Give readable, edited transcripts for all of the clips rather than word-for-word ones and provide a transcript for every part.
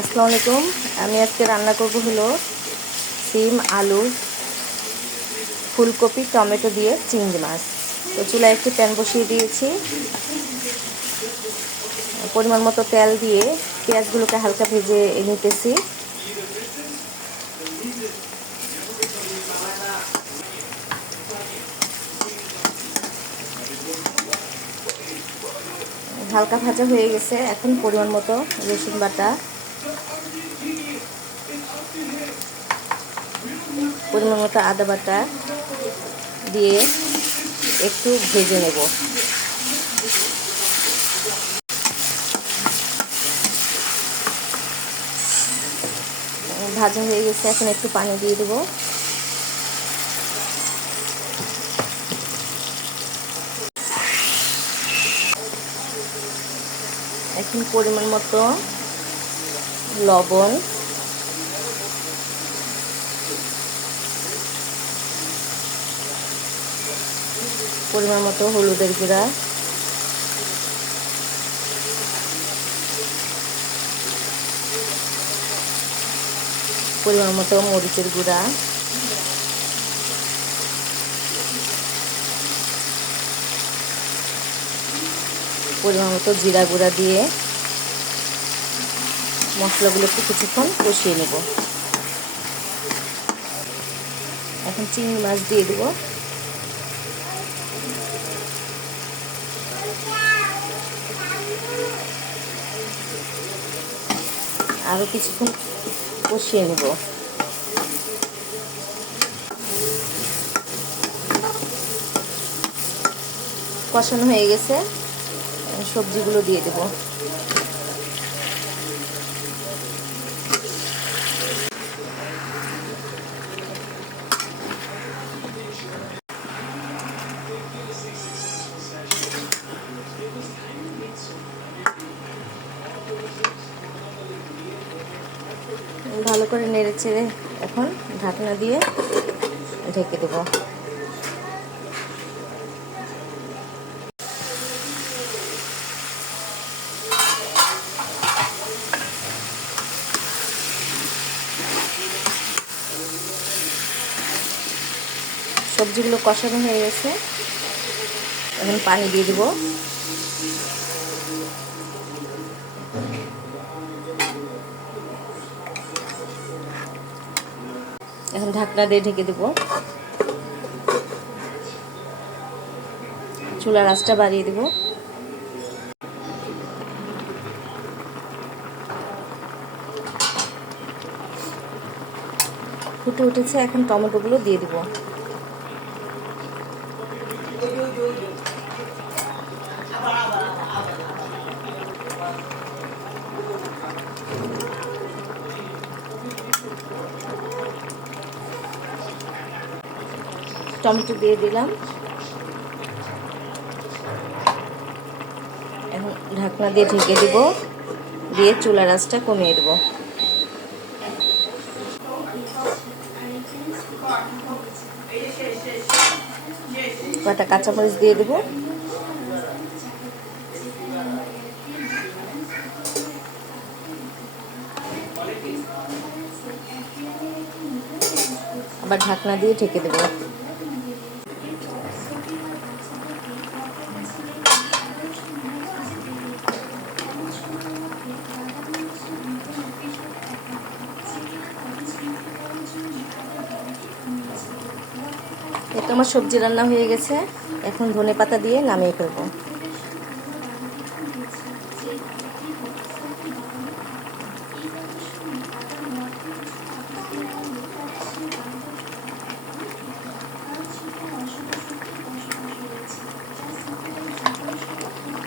আসসালামু আলাইকুম। আমি আজকে রান্না করব হলো সিম, আলু, ফুলকপি, টমেটো দিয়ে চিংড়ি মাছ। তো চুলায় একটি প্যান বসিয়ে দিয়েছি। পরিমাণ মতো তেল দিয়ে পেঁয়াজগুলোকে হালকা ভেজে নিতেছি। হালকা ভাজা হয়ে গেছে। এখন পরিমাণ মতো রসুন বাটা, পরিমাণ মতো আদা বাটা দিয়ে একটু ভেজে নেব। ভাজা হয়ে গেছে, এখন একটু পানি দিয়ে দেব। এখন পরিমাণ মতো লবণ, পরিমাণ মতো হলুদের গুঁড়া, পরিমাণ মতো মরিচের গুঁড়া, পরিমাণ মতো জিরা গুঁড়া দিয়ে মশলাগুলো একটু কিছুক্ষণ কষিয়ে নেব। এখন চিংড়ি মাছ দিয়ে দেব। আরও কিছুক্ষণ কষিয়ে নেব। কষানো হয়ে গেছে, সবজিগুলো দিয়ে দেব। ভালো করে নেড়ে চেড়ে এখন ঢাকনা দিয়ে ঢেকে দেব। সবজিগুলো কষানো হয়ে গেছে, এখন পানি দিয়ে দেব। এখন ঢাকনা দিয়ে ঢেকে দেব। চুলার আঁচটা বাড়িয়ে দেব। ফুটে উঠেছে, এখন টমেটোগুলো দিয়ে দেব। টমেটো দিয়ে দিলাম। এখন ঢাকনা দিয়ে ঢেকে দেব, দিয়ে চুলার আঁচটা কমিয়ে দেব। কয়েকটা কাঁচামরিচ দিয়ে দেব। আবার ঢাকনা দিয়ে ঢেকে দেব। এটা আমার সবজি রান্না হয়ে গেছে। এখন ধনেপাতা দিয়ে নামিয়ে ফেলবো।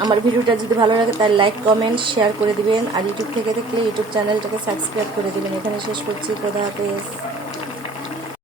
আমার ভিডিওটা যদি ভালো লাগে তাহলে লাইক, কমেন্ট, শেয়ার করে দিবেন। আর ইউটিউব থেকে দেখলে ইউটিউব চ্যানেলটাকে সাবস্ক্রাইব করে দিবেন। এখানে শেষ করছি। খোদা হাফেজ।